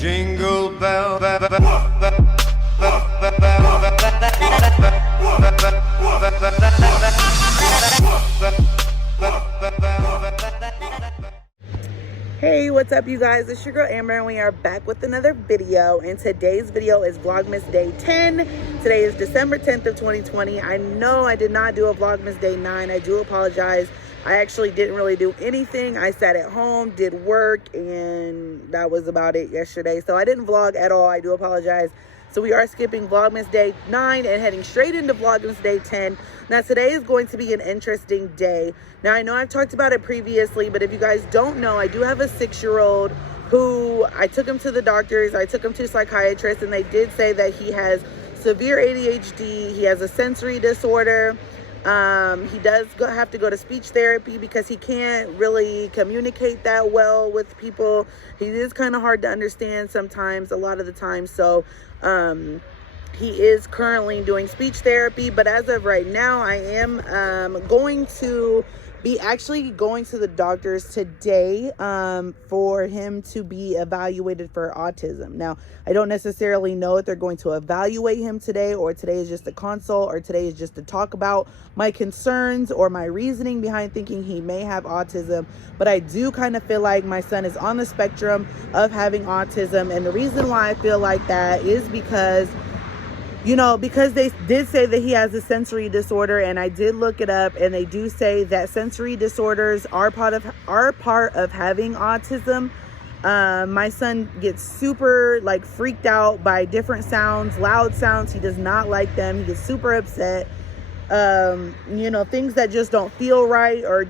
Jingle bell. Hey, what's up you guys? It's your girl Amber and we are back with another video, and today's video is Vlogmas Day 10. Today is December 10th of 2020. I know I did not do a Vlogmas Day 9. I do apologize. I actually didn't really do anything. I sat at home, did work, and that was about it yesterday. So I didn't vlog at all. I do apologize. So we are skipping Vlogmas Day 9 and heading straight into Vlogmas Day 10. Now today is going to be an interesting day. Now I know I've talked about it previously, but if you guys don't know, I do have a 6-year-old who I took him to the doctors. I took him to a psychiatrist, and they did say that he has severe ADHD. He has a sensory disorder. He does have to go to speech therapy because he can't really communicate that well with people. He is kind of hard to understand sometimes, a lot of the time. So he is currently doing speech therapy, but as of right now, I am going to be actually going to the doctors today for him to be evaluated for autism. Now, I don't necessarily know if they're going to evaluate him today, or today is just a consult, or today is just to talk about my concerns or my reasoning behind thinking he may have autism. But I do kind of feel like my son is on the spectrum of having autism, and the reason why I feel like that is because because they did say that he has a sensory disorder, and I did look it up, and they do say that sensory disorders are part of having autism. My son gets super freaked out by different sounds, loud sounds. He does not like them. He gets super upset. Things that just don't feel right, or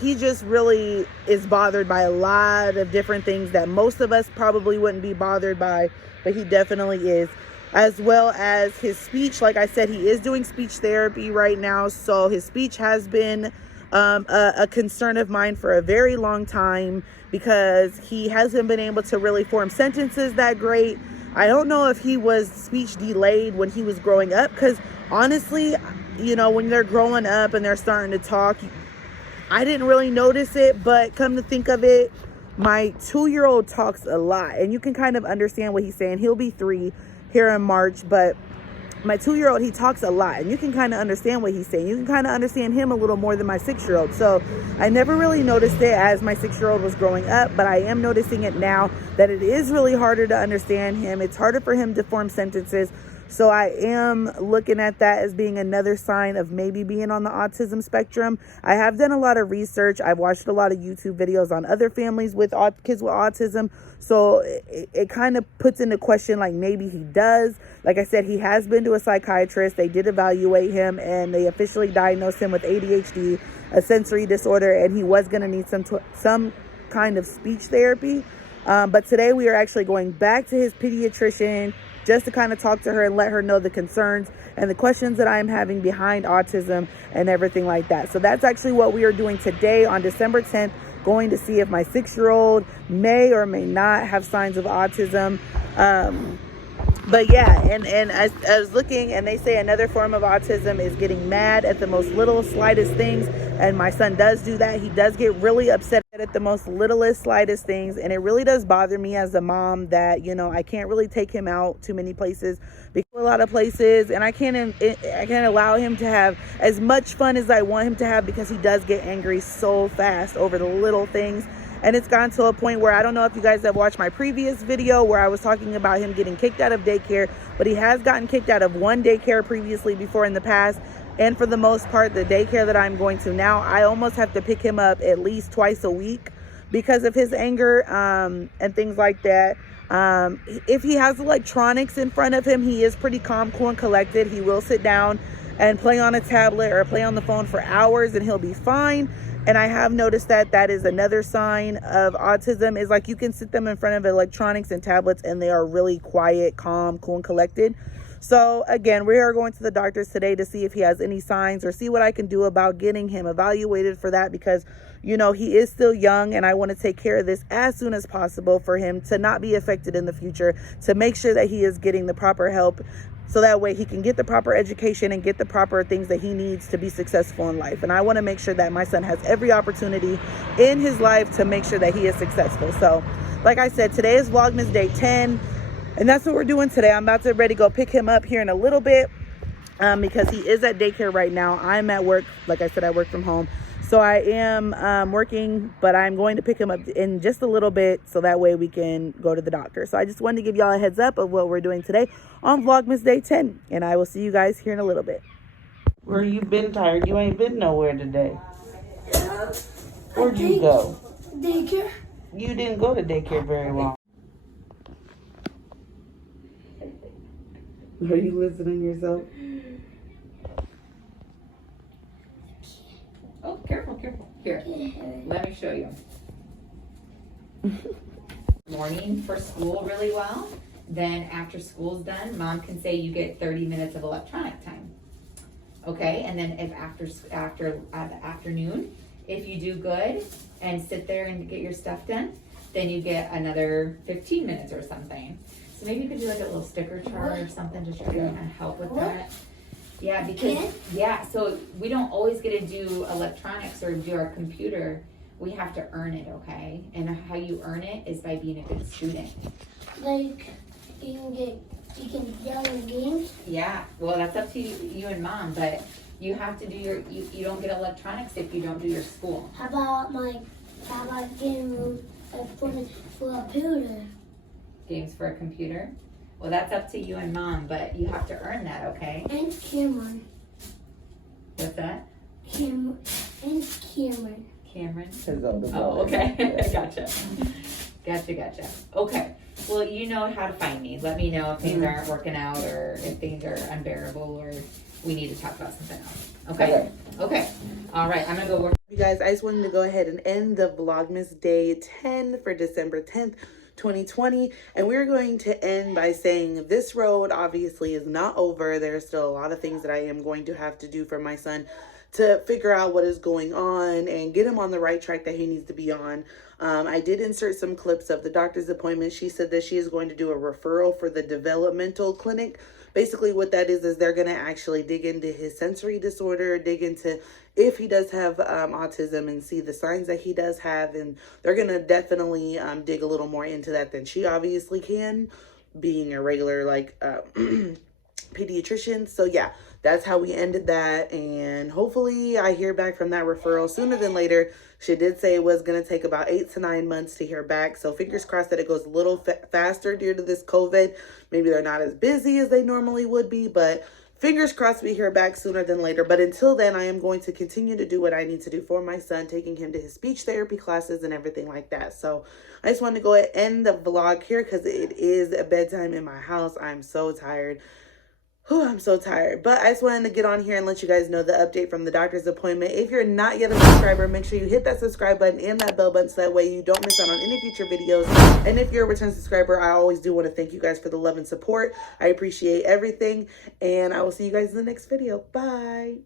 he just really is bothered by a lot of different things that most of us probably wouldn't be bothered by, but he definitely is. As well as his speech. Like I said, he is doing speech therapy right now. So his speech has been a concern of mine for a very long time, because he hasn't been able to really form sentences that great. I don't know if he was speech delayed when he was growing up, because honestly, when they're growing up and they're starting to talk, I didn't really notice it. But come to think of it, my 2-year-old talks a lot, and you can kind of understand what he's saying. He'll be 3 here in March, but my 2-year-old, he talks a lot, and you can kind of understand what he's saying. You can kind of understand him a little more than my 6-year-old. So I never really noticed it as my 6-year-old was growing up, but I am noticing it now that it is really harder to understand him. It's harder for him to form sentences. So I am looking at that as being another sign of maybe being on the autism spectrum. I have done a lot of research. I've watched a lot of YouTube videos on other families with kids with autism. So it kind of puts into question, maybe he does. Like I said, he has been to a psychiatrist. They did evaluate him, and they officially diagnosed him with ADHD, a sensory disorder, and he was going to need some kind of speech therapy. But today we are actually going back to his pediatrician just to kind of talk to her and let her know the concerns and the questions that I'm having behind autism and everything like that. So that's actually what we are doing today on December 10th, going to see if my 6-year-old may or may not have signs of autism. But yeah, and I was looking, and they say another form of autism is getting mad at the most little, slightest things. And my son does do that. He does get really upset at the most littlest, slightest things. And it really does bother me as a mom that, I can't really take him out too many places, because a lot of places, and I can't allow him to have as much fun as I want him to have, because he does get angry so fast over the little things. And it's gotten to a point where, I don't know if you guys have watched my previous video where I was talking about him getting kicked out of daycare, but he has gotten kicked out of one daycare previously before in the past. And for the most part, the daycare that I'm going to now, I almost have to pick him up at least twice a week because of his anger and things like that. If he has electronics in front of him, he is pretty calm, cool, and collected. He will sit down and play on a tablet or play on the phone for hours, and he'll be fine. And I have noticed that is another sign of autism, is you can sit them in front of electronics and tablets, and they are really quiet, calm, cool, and collected. So again, we are going to the doctors today to see if he has any signs, or see what I can do about getting him evaluated for that, because he is still young, and I want to take care of this as soon as possible for him to not be affected in the future, to make sure that he is getting the proper help so that way he can get the proper education and get the proper things that he needs to be successful in life. And I want to make sure that my son has every opportunity in his life to make sure that he is successful. So like I said, today is Vlogmas Day 10, and that's what we're doing today. I'm about to ready to go pick him up here in a little bit because he is at daycare right now. I'm at work. Like I said, I work from home. So I am working, but I'm going to pick him up in just a little bit so that way we can go to the doctor. So I just wanted to give y'all a heads up of what we're doing today on Vlogmas Day 10. And I will see you guys here in a little bit. Where you been, tired? You ain't been nowhere today. Where'd you go? Daycare. You didn't go to daycare very long. Are you listening yourself? Oh, careful, careful. Here, let me show you. Morning for school really well. Then after school's done, mom can say you get 30 minutes of electronic time. Okay, and then if after the afternoon, if you do good and sit there and get your stuff done, then you get another 15 minutes or something. So maybe you could do like a little sticker chart or something to try to help with that. Yeah, because, so we don't always get to do electronics or do our computer. We have to earn it, okay? And how you earn it is by being a good student. Like, you can download games? Yeah, well, that's up to you and mom, but you have to do you don't get electronics if you don't do your school. How about games for a computer? Games for a computer? Well, that's up to you and mom, but you have to earn that, okay? And Camron. What's that? And Camron. Cameron? Oh, okay. Gotcha. Okay. Well, you know how to find me. Let me know if things aren't working out or if things are unbearable or we need to talk about something else. Okay. All right. I'm going to go work. You guys, I just wanted to go ahead and end the Vlogmas Day 10 for December 10th. 2020, and we're going to end by saying this road obviously is not over. There's still a lot of things that I am going to have to do for my son to figure out what is going on and get him on the right track that he needs to be on. I did insert some clips of the doctor's appointment. She said that she is going to do a referral for the developmental clinic. Basically what that is they're going to actually dig into his sensory disorder, dig into if he does have autism and see the signs that he does have. And they're going to definitely dig a little more into that than she obviously can, being a regular pediatrician. So yeah, that's how we ended that. And hopefully I hear back from that referral sooner than later. She did say it was going to take about 8 to 9 months to hear back. So fingers crossed that it goes a little faster due to this COVID. Maybe they're not as busy as they normally would be, but fingers crossed we hear back sooner than later. But until then, I am going to continue to do what I need to do for my son, taking him to his speech therapy classes and everything like that. So I just wanted to go ahead and end the vlog here because it is a bedtime in my house. I'm so tired. I'm so tired, but I just wanted to get on here and let you guys know the update from the doctor's appointment. If you're not yet a subscriber, make sure you hit that subscribe button and that bell button so that way you don't miss out on any future videos. And if you're a return subscriber, I always do want to thank you guys for the love and support. I appreciate everything, and I will see you guys in the next video. Bye.